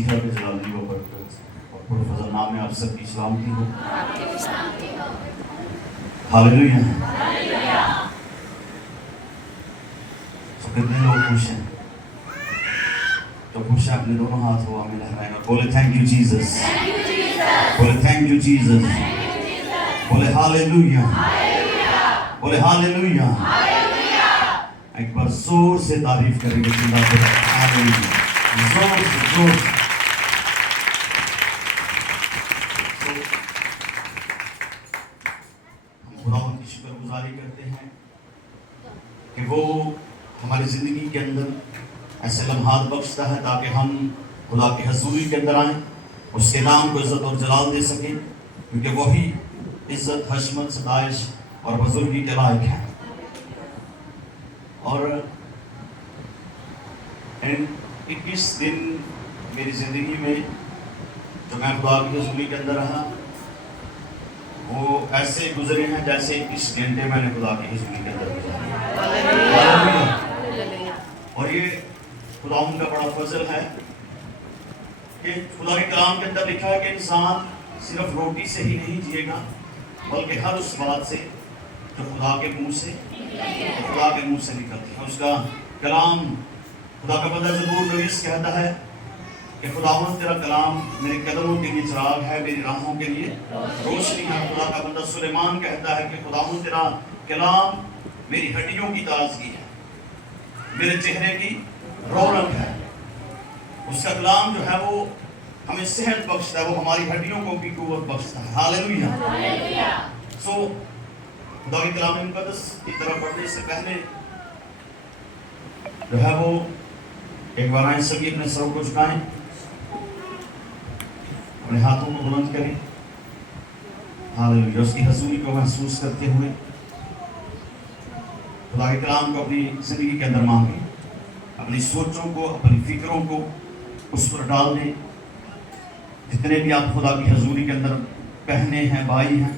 मसीहा के जलाली व बरकत और पुरफज़ल नाम में आप सबकी सलामती हो। हालेलुया। तो कितने लोग खुश हैं? तो खुश हैं अपने दोनों हाथ हवा में लहराएं और बोले थैंक यू जीसस, बोले थैंक यू जीसस, बोले हालेलुया, बोले हालेलुया। एक बार जोर से तारीफ करेंगे खुदा को, हालेलुया, जोर से जोर से। हम खुदा की शुक्रगुजारी करते हैं कि वो हमारी जिंदगी के अंदर ऐसे लम्हात बख्शता है ताकि हम खुदा की हजूरी के अंदर आएं, उसके नाम को इज्जत और जलाल दे सकें, क्योंकि वही इज्जत, हशमत, सताइश और बुजुर्गी के लायक है। और 21 दिन मेरी ज़िंदगी में जो मैं खुदा की हजूरी के अंदर रहा, वो ऐसे गुजरे हैं जैसे 21 घंटे मैंने खुदा की हजूरी के अंदर गुजारे। और ये खुदा का बड़ा फजल है कि खुदा के कलाम के अंदर लिखा है कि इंसान सिर्फ रोटी से ही नहीं जिएगा, बल्कि हर उस बात से जो खुदा के मुंह से निकलती है। उसका कलाम, खुदा का बंदा ज़बूर नवीस कहता है कि खुदावंद तेरा कलाम मेरे कदमों के लिए चिराग है, मेरी राहों के लिए रोशनी है। खुदा का बंदा सुलेमान कहता है कि खुदावंद तेरा कलाम मेरी हड्डियों की ताजगी है, मेरे चेहरे की रौनक है। उसका कलाम जो है वो हमें सेहत बख्शता है, वो हमारी हड्डियों को भी कुव्वत बख्शता है। हालेलुया। सो खुदा के कलाम मुक़द्दस की तरफ बढ़ने से पहले जो है वो एक बार आए सभी अपने सर को झुकाएं, अपने हाथों को बुलंद करें। हालेलुया। उसकी हजूरी को महसूस करते हुए खुदा के कलाम को अपनी जिंदगी के अंदर मांगे, अपनी सोचों को, अपनी फिक्रों को उस पर डाल दें। जितने भी आप खुदा की हजूरी के अंदर बहने हैं, भाई हैं,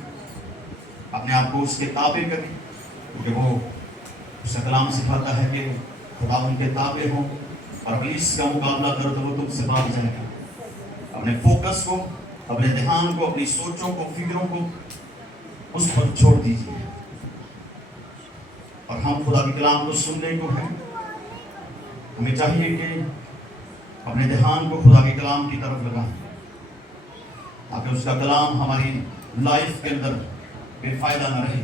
अपने आप को उसके ताबे करें, क्योंकि वो उसका कलाम सिखाता है कि खुदा उनके ताबे हो और इब्लीस का मुकाबला करो तो वो तुमसे भाग जाएगा। अपने फोकस को, अपने ध्यान को, अपनी सोचों को, फिक्रों को उस पर छोड़ दीजिए और हम खुदा के कलाम को सुनने को है। हमें चाहिए कि अपने ध्यान को खुदा के कलाम की तरफ लगाएं, ताकि उसका कलाम हमारी लाइफ के अंदर बेफायदा न रहे।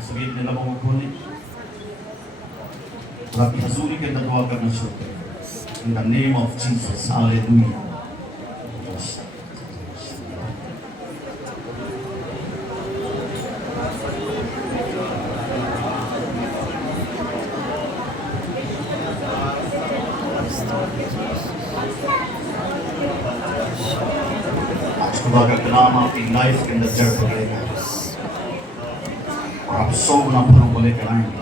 सभी अपने लबों को खोलें, खुदा की हजूरी के अंदर दुआ करना शुरू करें। In the name of Jesus, hallelujah. खुदा का कलाम आपकी लाइफ के अंदर जड़ पकड़ेगा और आप 100 गुना फलों को लेकर आएंगे।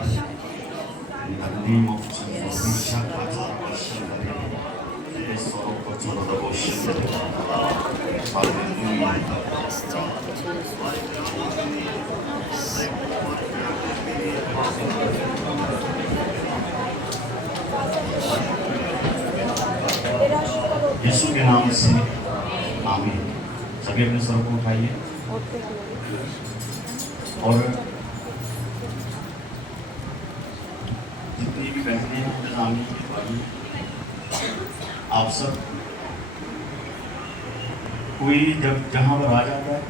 यीशु के नाम से आमीन। सभी अपने सर को उठाइए और जितनी भी बहनें हैं, निजामी के भाई, आप सब, कोई जब जहाँ पर आ जाता है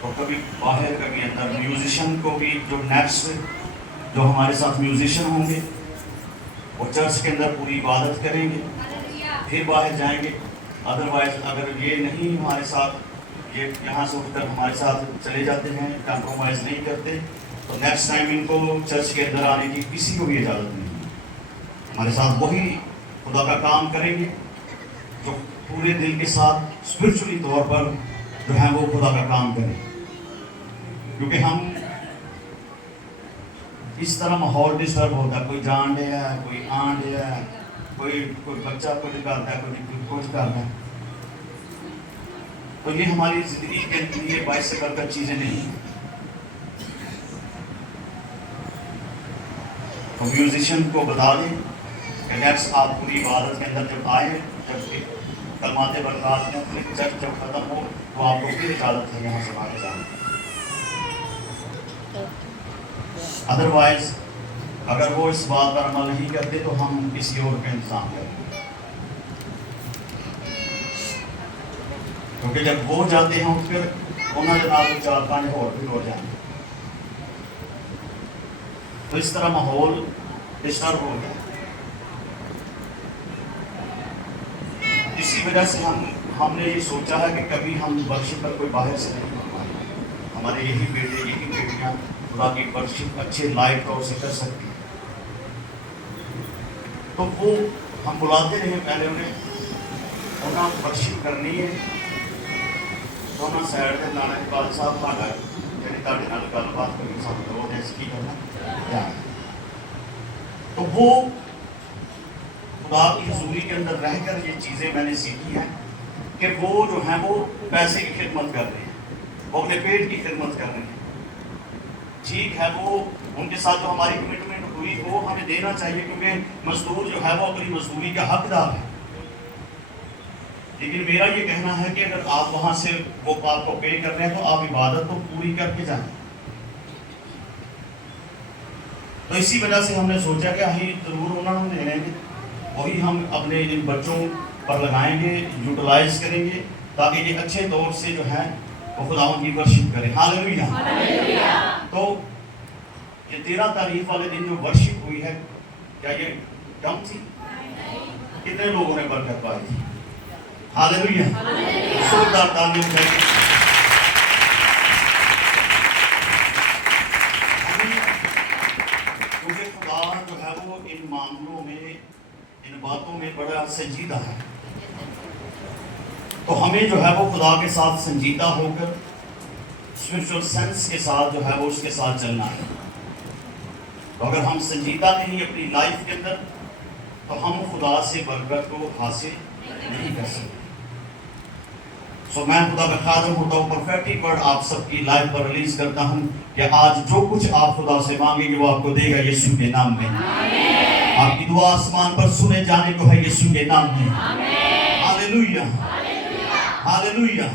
तो कभी बाहर कभी अंदर, म्यूजिशियन को भी जो नेक्स्ट जो हमारे साथ म्यूजिशियन होंगे वो चर्च के अंदर पूरी इबादत करेंगे, फिर बाहर जाएंगे। अदरवाइज अगर ये नहीं हमारे साथ, ये यहाँ से उठकर हमारे साथ चले जाते हैं, कंप्रोमाइज़ नहीं करते, तो नेक्स्ट टाइम इनको चर्च के अंदर आने की किसी को भी इजाज़त नहीं है। हमारे साथ वही खुदा का काम करेंगे जो पूरे दिल के साथ स्पिरिचुअली तौर पर जो है वो खुदा का काम करें, क्योंकि हम इस तरह माहौल डिस्टर्ब होता है, कोई जान रहा है, कोई आन रहा है, कोई बच्चा कुछ करता है, कोई कुछ करता है, तो ये हमारी जिंदगी के लिए बाइस से कर चीजें नहीं है। तो म्यूजिशियन को बता दें कि نیکسٹ آپ پوری عبادت کے اندر جب آئے، جب کلمات برکات میں اپنے چرچ جب ختم ہو تو آپ کو پھر اجازت ہے یہاں سے باہر جانا. ادروائز اگر وہ اس بات پر عمل نہیں کرتے تو ہم کسی اور کا انتظام کریں گے، کیونکہ جب وہ جاتے ہیں پھر انہوں نے آپ 4-5 اور بھی ہو جائیں گے. تو اس طرح ماحول ڈسٹرب ہو گیا. اسی وجہ سے ہم نے یہ سوچا ہے کہ کبھی ہم ورشپ پر کوئی باہر سے نہیں منگوائیں. ہمارے یہی بیٹے یہی بیٹیاں خدا کی ورشپ اچھے لائف طور سے کر سکتی ہیں. تو وہ ہم بلاتے رہے پہلے انہیں ورشپ کرنی ہے تو انہیں سائڈ سے لانا ہے قاضی صاحب پانا یعنی تاڑے نال گل بات کرنی ساتھ کرو جیسے کی کرنا جانا. تو وہ خدا کی حضوری کے اندر رہ کر یہ چیزیں میں نے سیکھی ہیں کہ وہ جو ہیں وہ پیسے کی خدمت کر رہے ہیں، وہ اپنے پیٹ کی خدمت کر رہے ہیں. ٹھیک ہے، وہ ان کے ساتھ جو ہماری کمٹمنٹ ہوئی وہ ہمیں دینا چاہیے کیونکہ مزدور جو ہے وہ اپنی مزدوری کا حقدار ہے. لیکن میرا یہ کہنا ہے کہ اگر آپ وہاں سے وہ آپ کو پے کر رہے ہیں تو آپ عبادت کو پوری کر کے جائیں. تو اسی وجہ سے ہم نے سوچا کہ ضرور انہوں نے دینے گے، وہی ہم اپنے ان بچوں پر لگائیں گے، یوٹیلائز کریں گے تاکہ یہ اچھے طور سے جو ہے وہ خداوند کی ورشپ کریں. ہاللیلویہ. تو یہ 13 تاریخ والے دن جو ورشپ ہوئی ہے کیا یہ کم تھی؟ کتنے لوگوں نے برکت پائی تھی؟ ہاللیلویہ. زوردار تعلیم ہے. کیونکہ خدا جو ہے وہ ان معاملوں میں ان باتوں میں بڑا سنجیدہ ہے. تو ہمیں جو ہے وہ خدا کے ساتھ سنجیدہ ہو کر اسپرچل سینس کے ساتھ جو ہے وہ اس کے ساتھ چلنا ہے. تو اگر ہم سنجیدہ نہیں اپنی لائف کے اندر تو ہم خدا سے برکت کو حاصل نہیں کر سکتے. سو میں خدا کا خادم ہوتا ہوں، پروفیٹک ورڈ آپ سب کی لائف پر ریلیز کرتا ہوں کہ آج جو کچھ آپ خدا سے مانگیں گے وہ آپ کو دے گا یسوع کے نام میں. آپ کی دعا آسمان پر سنے جانے کو ہے یسوع کے نام میں. ہاللیلویہ. ہاللیلویہ.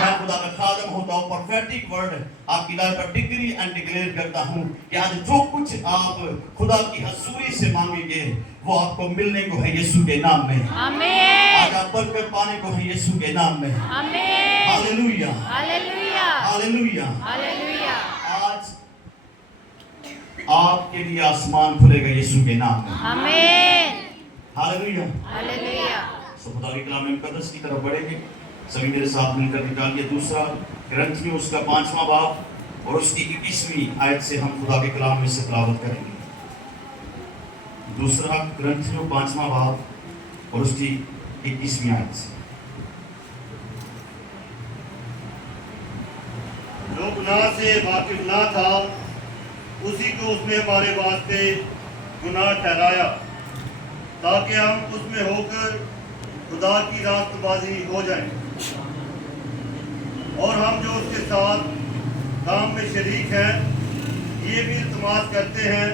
میں خدا کا خادم ہوتا ہوں، پروفیٹک ورڈ آپ کی life per degree and declare کرتا ہوں کہ آج جو کچھ آپ خدا کی حضوری سے مانگیں گے وہ آپ کو ملنے کو ہے یسوع کے نام میں. آج آپ برکت پانے کو ہے یسوع کے نام میں. ہاللیلویہ. ہاللیلویہ. آج آپ کے لیے آسمان کھلے گا یسوع کے نام میں. ہاللیلویہ. سو خدا کے کلام مقدس کی طرف بڑھیں گے. سبھی میرے ساتھ مل کر نکالیے دوسرا کرنتھیوں اس کا 5واں باب اور اس کی 21ویں آیت سے ہم خدا کے کلام میں سے تلاوت کریں گے. دوسرا کرنتھیوں 5واں باب اور اس کی 21ویں آیت سے. جو گناہ سے واقف نہ تھا اسی کو اس نے ہمارے واسطے گناہ ٹھہرایا تاکہ ہم اس میں ہو کر خدا کی راست بازی ہو جائیں. اور ہم جو اس کے ساتھ کام میں شریک ہیں یہ بھی التماس کرتے ہیں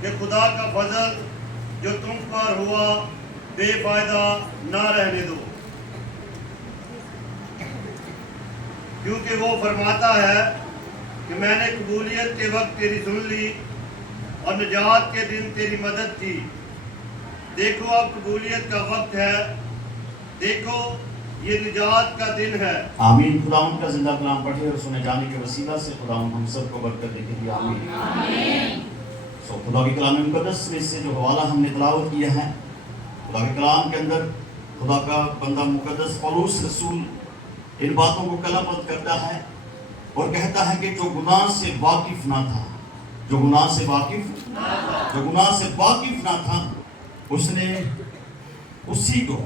کہ خدا کا فضل جو تم پر ہوا بے فائدہ نہ رہنے دو، کیونکہ وہ فرماتا ہے کہ میں نے قبولیت کے وقت تیری سن لی اور نجات کے دن تیری مدد کی. دیکھو اب قبولیت کا وقت ہے، دیکھو یہ نجات کا دن ہے. آمین. خداوند کا زندہ کلام پڑھے اور سنے جانے کے وسیلہ سے خداوند ہم سب کو برکت دے کے. آمین. سو خدا کے کلام مقدس میں سے جو حوالہ ہم نے تلاوت کیا ہے، خدا کے کلام کے اندر خدا کا بندہ مقدس پولس رسول ان باتوں کو قلمبند کرتا ہے اور کہتا ہے کہ جو گناہ سے واقف نہ تھا، جو گناہ سے واقف نہ تھا اس نے اسی کو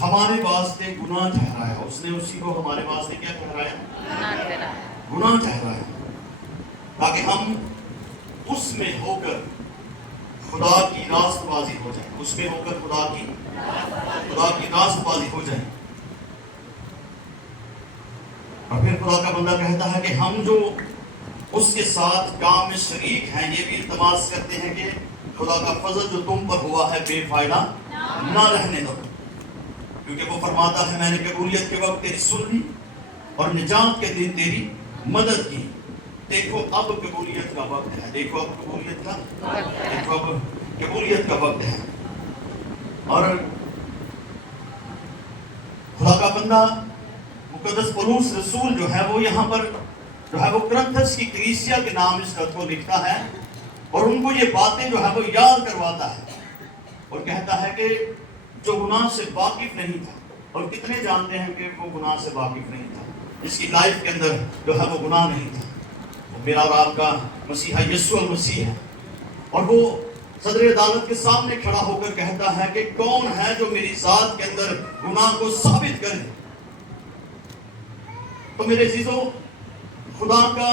ہمارے واسطے گناہ ٹھہرایا. اس نے اسی کو ہمارے واسطے کیا ٹھہرایا؟ گناہ ٹھہرایا تاکہ ہم اس میں ہو کر خدا کی راست بازی ہو جائے. اس میں ہو کر خدا کی راست بازی ہو جائے. اور پھر خدا کا بندہ کہتا ہے کہ ہم جو اس کے ساتھ کام میں شریک ہیں یہ بھی التماس کرتے ہیں کہ खुदा का फजल जो तुम पर हुआ है बेफायदा ना रहने दो, क्योंकि वो फरमाता है मैंने कबूलियत के वक्त तेरी सुन ली और निजात के दिन तेरी मदद की। देखो अब कबूलियत का वक्त है, देखो अब कबूलियत का वक्त है। और खुदा का बंदा मुकद्दस पौलुस रसूल जो है वो यहाँ पर जो है वो कुरिन्थस की कलीसिया के नाम इस खत को लिखता है और उनको ये बातें जो है वो याद करवाता है और कहता है कि जो गुनाह से वाकिफ नहीं था, और कितने जानते हैं कि वो गुनाह से वाकिफ नहीं था, जिसकी लाइफ के अंदर जो है वो गुनाह नहीं था, वो मेरा और आपका मसीहा यीशु मसीह है। और वो सदर अदालत के सामने खड़ा होकर कहता है कि कौन है जो मेरी जात के अंदर गुनाह को साबित करे। तो मेरे अजीजों, खुदा का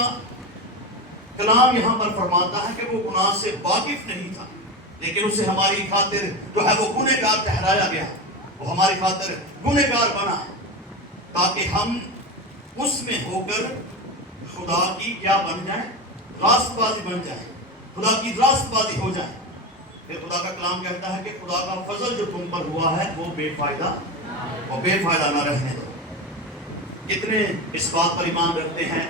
कलाम यहाँ पर फरमाता है कि वो गुनाह से वाकिफ नहीं था, लेकिन उसे हमारी खातिर जो है वो गुनहगार ठहराया गया, वो हमारी खातिर गुनहगार बना है, ताकि हम उसमें होकर खुदा की क्या बन जाए, रास्तबाजी बन जाए, खुदा की रास्तबाजी हो जाए। फिर खुदा का कलाम कहता है कि खुदा का फजल जो तुम पर हुआ है वो बेफायदा ना रहने दो। कितने इस बात पर ईमान रखते हैं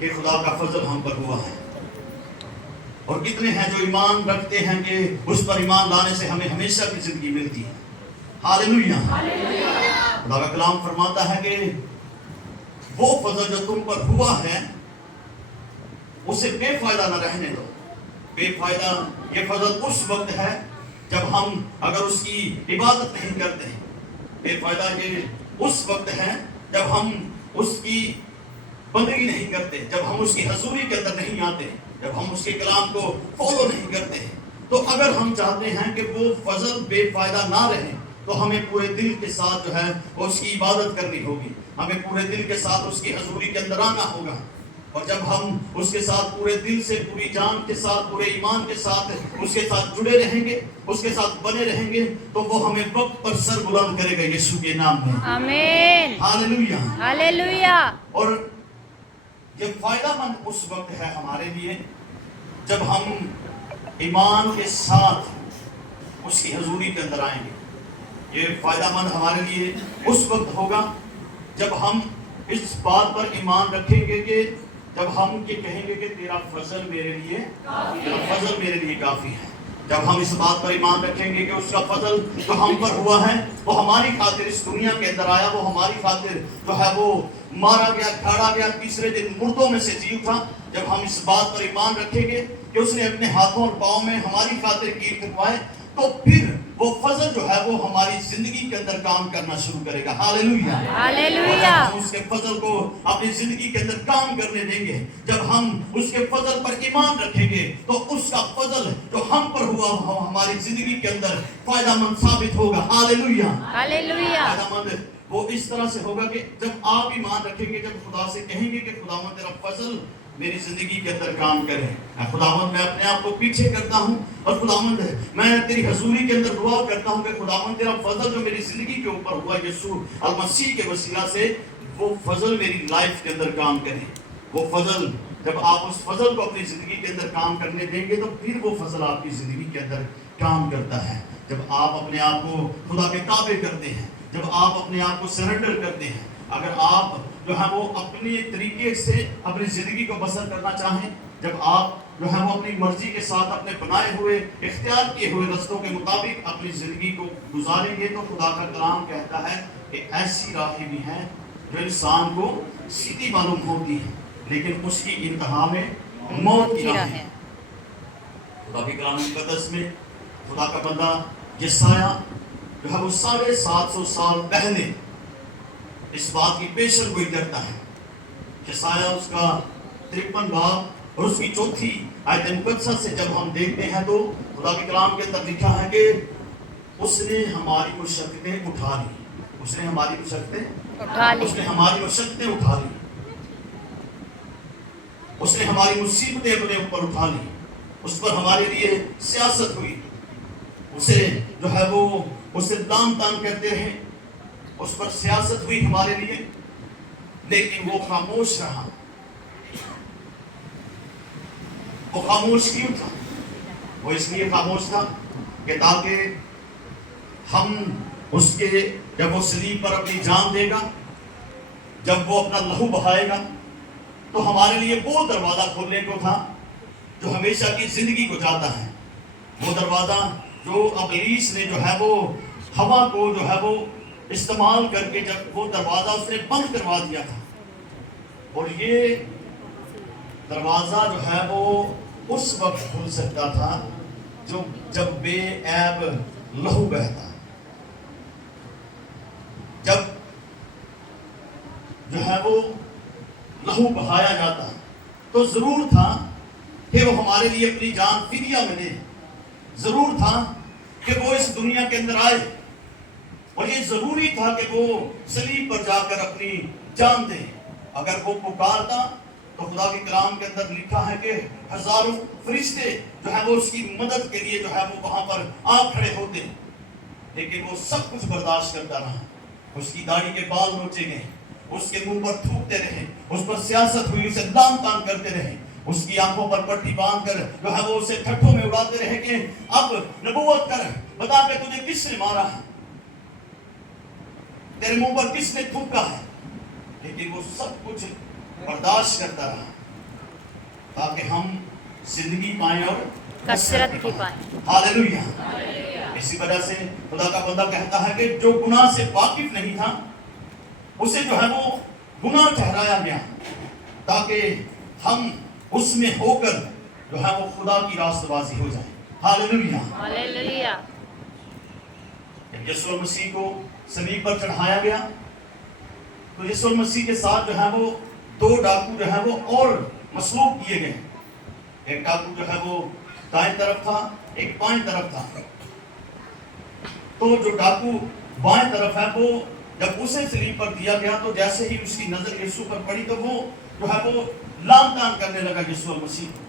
कि खुदा का फजल हम पर हुआ है, और कितने हैं जो ईमान रखते हैं कि उस पर ईमान लाने से हमें हमेशा की जिंदगी मिलती है। हालेलुया। खुदा का कलाम फरमाता है कि वो फजल जो तुम पर हुआ है उसे बेफायदा न रहने दो। बेफायदा ये फजल उस वक्त है जब हम अगर उसकी इबादत नहीं करते हैं। बेफायदा ये उस वक्त है जब हम उसकी बंदगी नहीं करते, जब हम उसकी हजूरी के अंदर नहीं आते, जब हम उसके कलाम को फॉलो नहीं करते हैं। तो अगर हम चाहते हैं कि वो फजल बेफायदा ना रहे तो हमें पूरे दिल के साथ जो है उसकी इबादत करनी होगी, हमें पूरे दिल के साथ उसकी हजूरी के अंदर आना होगा। और जब हम उसके साथ पूरे दिल से, पूरी जान के साथ, पूरे ईमान के साथ उसके साथ जुड़े रहेंगे, उसके साथ बने रहेंगे, तो वो हमें वक्त पर सर बुलंद करेगा यीशु के नाम में। आमीन। हालेलुया। हालेलुया। और ये फायदामंद उस वक्त है हमारे लिए जब हम ईमान के साथ उसकी हजूरी के अंदर आएंगे। ये फायदामंद हमारे लिए उस वक्त होगा जब हम इस बात पर ईमान रखेंगे कि जब हम ये कहेंगे कि तेरा फजल मेरे लिए काफी है। जब हम इस बात पर ईमान रखेंगे कि उसका फजल जो हम पर हुआ है वो हमारी खातिर इस दुनिया के अंदर आया, वो हमारी खातिर जो है वो मारा गया, गाड़ा गया, तीसरे दिन मुर्दों में से जी उठा। जब हम इस बात पर ईमान रखेंगे कि उसने अपने हाथों और पाँव में हमारी खातिर कील कटवाए, तो फिर वो फजल जो है वो हमारी जिंदगी के अंदर काम करना शुरू करेगा। हालेलुया। हालेलुया। हम उसके फजल को अपनी जिंदगी के अंदर काम करने देंगे, जब हम उसके फजल पर ईमान रखेंगे, तो उसका फजल जो हम पर हुआ हमारी जिंदगी के अंदर फायदामंद साबित होगा। हालेलुया। हालेलुया। फायदामंद वो इस तरह से होगा कि जब आप ईमान रखेंगे, जब खुदा से कहेंगे कि खुदावंद तेरा फजल मेरी जिंदगी के अंदर काम करे, खुदावंद मैं अपने आप को पीछे करता हूँ और खुदावंद मैं तेरी हजूरी के अंदर दुआ करता हूँ कि खुदावंद तेरा फजल जो मेरी जिंदगी के ऊपर हुआ यीशु अल मसीह के वसीला से, वो फजल मेरी लाइफ के अंदर काम करे। वो फजल जब आप उस फजल को अपनी जिंदगी के अंदर काम करने देंगे, तो फिर वो फजल आपकी जिंदगी के अंदर काम करता है। जब आप अपने आप को खुदा के ताबे करते हैं, जब आप अपने आप को सरेंडर करते हैं, अगर आप जो है वो अपने तरीके से अपनी जिंदगी को बसर करना चाहें, जब आप जो है वो अपनी मर्जी के साथ अपने बनाए हुए इख्तियार किए हुए रस्तों के मुताबिक अपनी जिंदगी को गुजारेंगे, तो खुदा का कलाम कहता है कि ऐसी राहें भी हैं जो इंसान को सीधी मालूम होती है, लेकिन उसकी इंतहा में मौत की राह है। खुदा के कलाम मुकद्दस में खुदा का बंदा यशायाह जो है वो 750 साल पहले इस बात की पेशन गोई करता है। यशायाह उसका 53 बाब और उसकी 4 आयत मुकद्दसा से जब हम देखते हैं, तो खुदा के कलाम के अंदर लिखा है कि उसने हमारी मुशक्कतें उठा ली, उसने हमारी मुशक्कतें उठा ली, उसने हमारी मुशक्कतें उठा ली, उसने हमारी मुसीबतें अपने ऊपर उठा ली, उस पर हमारे लिए सियासत हुई, उसे जो है वो उसे दाम तान करते रहे, उस पर सियासत हुई हमारे लिए, लेकिन वो खामोश रहा। वो खामोश क्यों था? وہ اس لیے خاموش تھا کہ تاکہ ہم اس کے جب وہ صلیب پر اپنی جان دے گا، جب وہ اپنا لہو بہائے گا، تو ہمارے لیے وہ دروازہ کھولنے کو تھا جو ہمیشہ کی زندگی کو چاہتا ہے، وہ دروازہ جو ابلیس نے جو ہے وہ ہوا کو جو ہے وہ استعمال کر کے جب وہ دروازہ اس نے بند کروا دیا تھا، اور یہ دروازہ جو ہے وہ اس وقت کھل سکتا تھا جب بے عیب لہو بہتا، جب جو ہے وہ لہو بہایا جاتا، تو ضرور تھا کہ وہ ہمارے لیے اپنی جان فدیہ میں دے، ضرور تھا کہ وہ اس دنیا کے اندر آئے، اور یہ ضروری تھا کہ وہ صلیب پر جا کر اپنی جان دے۔ اگر وہ پکارتا تو خدا کے کلام کے اندر لکھا ہے کہ ہزاروں فرشتے جو ہے وہ اس کی مدد کے لیے جو ہے وہ وہاں پر آ کھڑے ہوتے، لیکن وہ سب کچھ برداشت کرتا رہا۔ اس کی داڑھی کے بال نوچے گئے، اس کے منہ پر تھوکتے رہے، اس پر سیاست ہوئی، اسے لان تان کرتے رہے، اس کی آنکھوں پر پٹی باندھ کر جو ہے وہ اسے ٹھٹھوں میں اڑاتے رہے کہ اب نبوت کر، بتا کہ تجھے کس نے مارا ہے، تیرے منہ پر کس نے تھوکا ہے، لیکن وہ سب کچھ برداشت کرتا رہا تاکہ ہم زندگی پائیں اور کثرت کی پائیں۔ ہاللویا۔ اسی وجہ سے خدا کا بندہ کہتا ہے کہ جو گناہ سے واقف نہیں تھا اسے جو ہے وہ گناہ ٹھہرایا گیا تاکہ ہم اس میں ہو کر جو ہے وہ خدا کی راست بازی ہو جائے۔ ہاللویا۔ ہاللویا۔ جب یسوع مسیح کو صلیب پر چڑھایا گیا تو یسوع مسیح کے ساتھ جو ہے وہ دو ڈاکو جو ہے وہ اور مصلوب کیے گئے، ایک ڈاکو جو ہے وہ دائیں طرف تھا، ایک بائیں طرف تھا۔ تو جو ڈاکو بائیں طرف ہے وہ جب اسے صلیب پر دیا گیا تو جیسے ہی اس کی نظر یسوع پر پڑی تو وہ جو ہے وہ لام تان کرنے لگا یسوع مسیح کو۔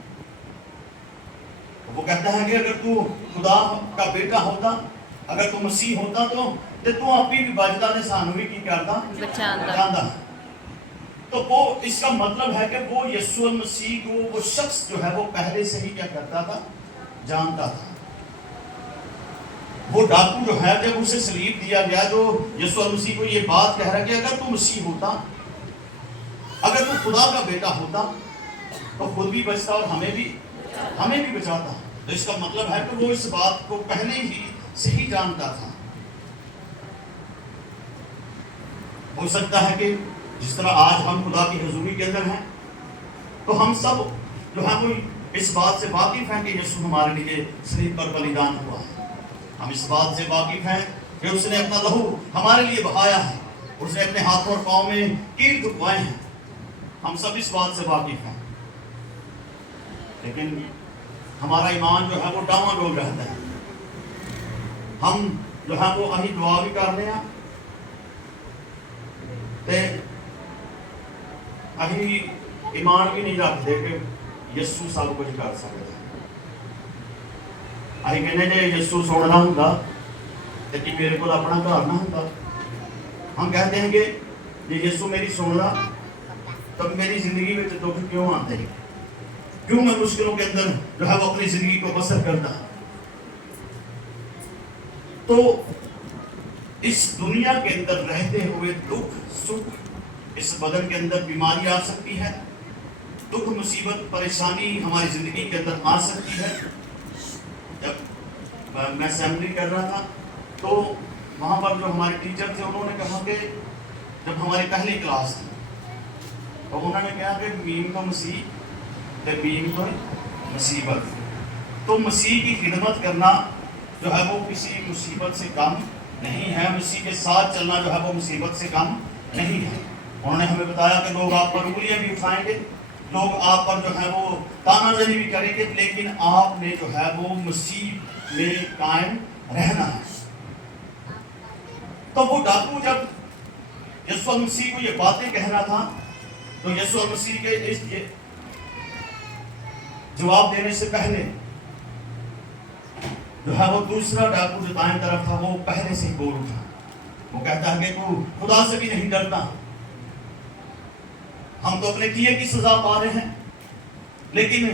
وہ کہتا ہے کہ اگر تو خدا کا بیٹا ہوتا، اگر تو مسیح ہوتا تو اپنی بھی باجدہ نے سانوی کی کرتا بچاندہ۔ تو وہ اس کا مطلب ہے کہ وہ یسوع مسیح کو وہ شخص جو ہے وہ پہلے سے ہی کیا کرتا تھا، جانتا تھا۔ وہ ڈاکو جو ہے جب اسے صلیب دیا گیا جو یسوع مسیح کو یہ بات کہہ رہا کہ اگر تو مسیح ہوتا، اگر تو خدا کا بیٹا ہوتا تو خود بھی بچتا اور ہمیں بھی بچاتا۔ تو اس کا مطلب ہے کہ وہ اس بات کو پہلے ہی سے ہی جانتا تھا۔ ہو سکتا ہے کہ جس طرح آج ہم خدا کی حضوری کے اندر ہیں تو ہم سب جو ہے وہ اس بات سے واقف ہیں کہ یسوع ہمارے لیے صلیب پر بلیدان ہوا ہے، ہم اس بات سے واقف ہیں کہ اس نے اپنا لہو ہمارے لیے بہایا ہے، اس نے اپنے ہاتھوں اور پاؤں میں تیر ٹھکوائے ہیں، ہم سب اس بات سے واقف ہیں، لیکن ہمارا ایمان جو ہے وہ ڈاواں ڈول رہتا ہے۔ ہم جو ہے وہ اہی دعا بھی کر رہے ہیں تے اہی ایمان بھی نہیں رکھتے کہ یسوع سب کچھ کر سکتا ہے۔ اہی کہنے جے یسوع سوڑنا ہوندا تے کہ میرے کو اپنا گھر نہ ہوندا۔ ہم کہتے ہیں کہ یہ یسوع میری سوڑنا تب میری زندگی میں دکھ کیوں آتے ہیں، کیوں میں مشکلوں کے اندر جو ہے وہ اپنی زندگی کو بسر کرتا۔ تو اس دنیا کے اندر رہتے ہوئے دکھ سکھ، اس بدن کے اندر بیماری آ سکتی ہے، دکھ مصیبت پریشانی ہماری زندگی کے اندر آ سکتی ہے۔ جب میں سیمنری کر رہا تھا تو وہاں پر جو ہمارے ٹیچر تھے انہوں نے کہا کہ جب ہماری پہلی کلاس تھی تو انہوں نے کہا کہ میم تو مسیح تے میم تو مصیبت، تو مسیح کی خدمت کرنا جو ہے وہ کسی مصیبت سے کم نہیں ہے، مسیح کے ساتھ چلنا جو ہے وہ مصیبت سے کم نہیں ہے۔ انہوں نے ہمیں بتایا کہ لوگ آپ پر انگلیاں بھی اٹھائیں گے، لوگ آپ پر جو ہے وہ تانا زنی بھی کریں گے، لیکن آپ نے جو ہے وہ مسیح میں قائم رہنا ہے۔ تو وہ ڈاکو جب یسوع مسیح کو یہ باتیں کہہ رہا تھا تو یسوع مسیح کے اس جواب دینے سے پہلے جو ہے وہ دوسرا ڈاکو جو دائیں طرف تھا وہ پہلے سے ہی بول اٹھا۔ وہ کہتا ہے کہ تو خدا سے بھی نہیں ڈرتا، ہم تو اپنے کیے کی سزا پا رہے ہیں، لیکن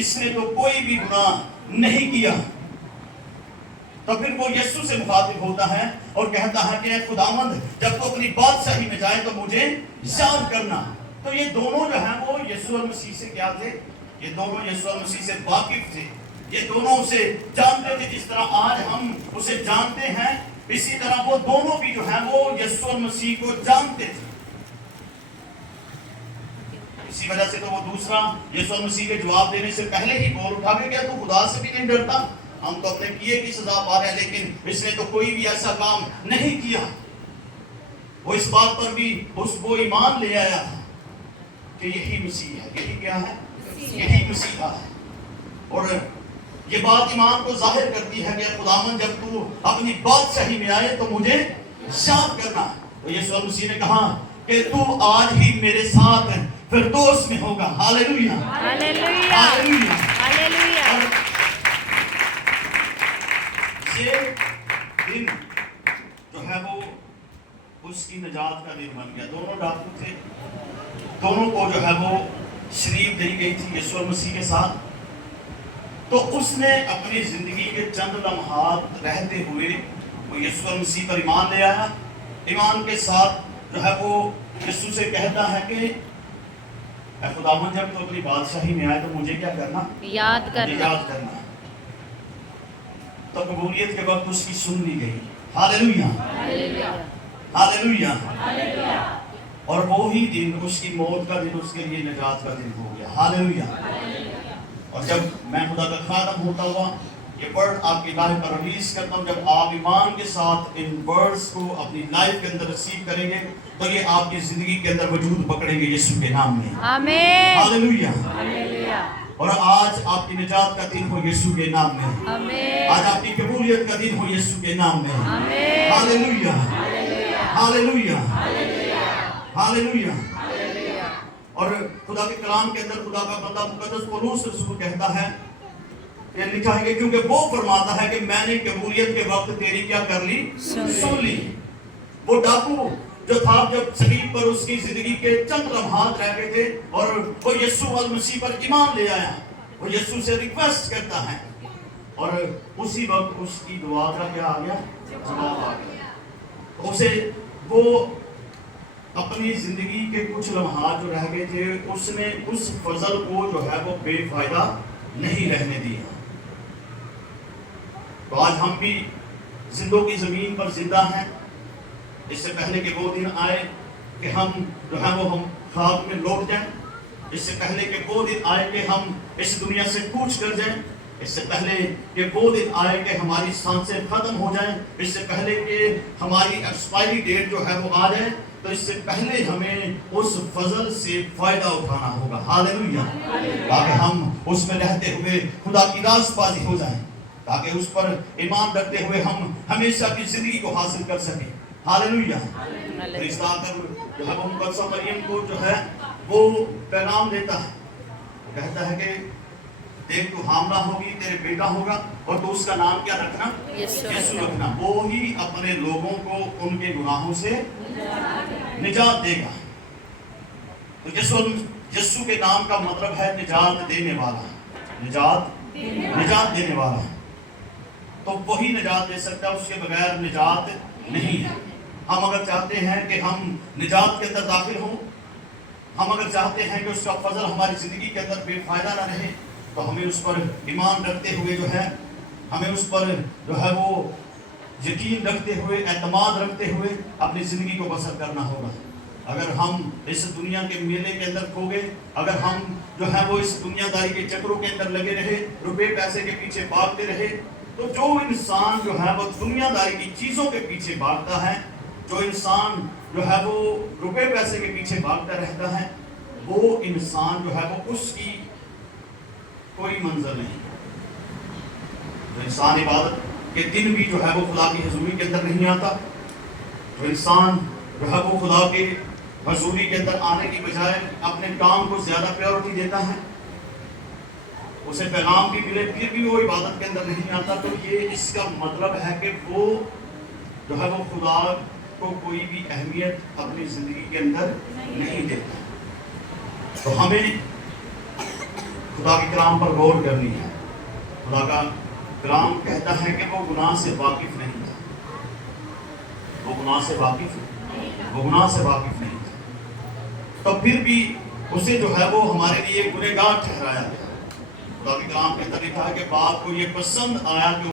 اس نے تو کوئی بھی گناہ नहीं किया। तो फिर वो यीशु से मुखातिब होता है और कहता है कि खुदावंद जब तू अपनी बादशाही में जाए तो मुझे याद करना। तो ये दोनों जो हैं वो यीशु और मसीह से क्या थे? ये दोनों यीशु और मसीह से वाकिफ थे, ये दोनों उसे जानते थे। जिस तरह आज हम उसे जानते हैं, इसी तरह वो दोनों भी जो हैं वो यीशु और मसीह को जानते थे। इसी वजह से तो वो दूसरा यीशु और मसीह के जवाब देने से पहले ही बोल उठा के क्या तू खुदा से भी नहीं डरता? हम तो अपने किए की सजा पा रहे हैं, लेकिन इसने तो कोई भी ऐसा काम नहीं किया। वो इस बात पर भी वो ईमान ले आया था कि यही मसीह है। यही क्या है? यही मसीहा है। और ये बात ईमान को जाहिर करती है कि खुदावंद जब तू अपनी बादशाही में आए तो मुझे याद करना। तो यीशु मसीह ने कहा कि तू आज ही मेरे साथ फिरदौस में होगा। Hallelujah, hallelujah, hallelujah, hallelujah. और ये दिन जो है वो उसकी निजात का दिन बन गया। दोनों डाकू थे, दोनों को जो है वो शरीफ दी गई थी यीशु मसीह के साथ। तो उसने अपनी जिंदगी के चंद लम्हात रहते हुए वो यीशु मसीह पर ईमान ले आया। ईमान के साथ जो है वो यीशु से कहता है कि खुदावंद जब तो अपनी बादशाही में आए तो मुझे क्या करना? याद करना। याद करना। तो कबूलियत के वक्त उसकी सुन ली गई। Hallelujah, hallelujah, hallelujah. हालेलुया। और वो ही दिन उसकी मौत का दिन उसके लिए निजात का दिन हो गया। हालेलुया। और जब मैं खुदा का खादम होता हुआ ये वर्ड आपकी लाइफ पर रिलीज करता हूँ, जब आप ईमान के साथ इन वर्ड्स को अपनी लाइफ के अंदर रिसीव करेंगे तो ये आपकी जिंदगी के अंदर वजूद पकड़ेंगे यीशु के नाम में। आमीन, हालेलुया। हालेलुया, और आज आपकी निजात का दिन हो यीशु के नाम में। आमीन, आज आपकी कबूलियत का दिन हो यीशु के नाम में। आमीन, hallelujah, hallelujah, hallelujah, hallelujah, hallelujah. Hallelujah. और खुदा के कलाम के अंदर खुदा का बंदा मुकद्दस पौलुस रसूल कहता है, ये लिखा है कि क्योंकि वो फरमाता है कि मैंने कबूलियत के वक्त तेरी क्या कर ली? सुन ली। वो डाकू जो था जब सलीब पर उसकी जिंदगी के चंद लम्हात रह गए थे और वो यीशु मसीह पर ईमान ले आया, वो यीशु से रिक्वेस्ट करता है और उसी वक्त उसकी दुआ का क्या आ गया? जवाब आ गया। उसे वो अपनी जिंदगी के कुछ लम्हात जो रह गए थे उसने उस फजल को जो है वो बेफायदा नहीं रहने दिया। तो आज हम भी जिंदों की जमीन पर जिंदा हैं। इससे पहले कि वो दिन आए कि हम जो है वो हम खाक में लौट जाएं, इससे पहले कि वो दिन आए कि हम इस दुनिया से कूच कर जाएं, इससे पहले कि वो दिन आए कि हमारी सांसें खत्म हो जाएं, इससे पहले कि हमारी एक्सपायरी डेट जो है वो आ जाए, तो इससे पहले हमें उस फजल से फायदा उठाना होगा। हालेलुया। ताकि हम उसमें रहते हुए खुदा की रास्तबाजी हो जाएं, ताकि उस पर ईमान रखते हुए हम हमेशा की जिंदगी को हासिल कर सकें। हालेलुया। फरिश्ता जो है वो मुकद्दस मरियम को जो है वो पैगाम देता है, कहता है कि देख तू हामला होगी, तेरे बेटा होगा और तो उसका नाम क्या रखना? यीशु रखना। वो ही अपने लोगों को उनके गुनाहों से निजात देगा। तो यीशु के नाम का मतलब है निजात देने वाला, निजात देने वाला। तो वही निजात दे सकता है, उसके बगैर निजात नहीं है। हम अगर चाहते हैं कि हम निजात के अंदर दाखिल हों, हम अगर चाहते हैं कि उसका फजल हमारी जिंदगी के अंदर बेफायदा ना रहे, तो हमें उस पर ईमान रखते हुए जो है, हमें उस पर जो है वो यकीन रखते हुए, एतमाद रखते हुए अपनी ज़िंदगी को बसर करना होगा। अगर हम इस दुनिया के मेले के अंदर खो गए, अगर हम जो है वो इस दुनियादारी के चक्रों के अंदर लगे रहे, रुपए पैसे के पीछे भागते रहे, तो जो इंसान जो है वो दुनियादारी की चीज़ों के पीछे भागता है, जो इंसान जो है वो रुपए पैसे के पीछे भागता रहता है, वो इंसान जो है वो उसकी कोई मंजिल नहीं। जो इंसान इबादत के दिन भी जो है वो खुदा की हजूरी के अंदर नहीं आता, जो इंसान जो है वो खुदा के हजूरी के अंदर आने की बजाय अपने काम को ज़्यादा प्रायोरिटी देता है, उसे पैगाम भी मिले फिर भी वो इबादत के अंदर नहीं आता, तो ये इसका मतलब है कि वो जो है वो खुदा को कोई भी अहमियत अपनी ज़िंदगी के अंदर नहीं देता। तो हमें खुदा के कलाम पर गौर करनी है, خدا کا کلام کہتا ہے کہ وہ گناہ سے واقف نہیں تھا، وہ گناہ سے واقف نہیں تھا، تو پھر بھی اسے جو ہے وہ ہمارے لیے گنہگار ٹھہرایا گیا۔ خدا کے کلام کہتا لکھا ہے کہ باپ کو یہ پسند آیا کہ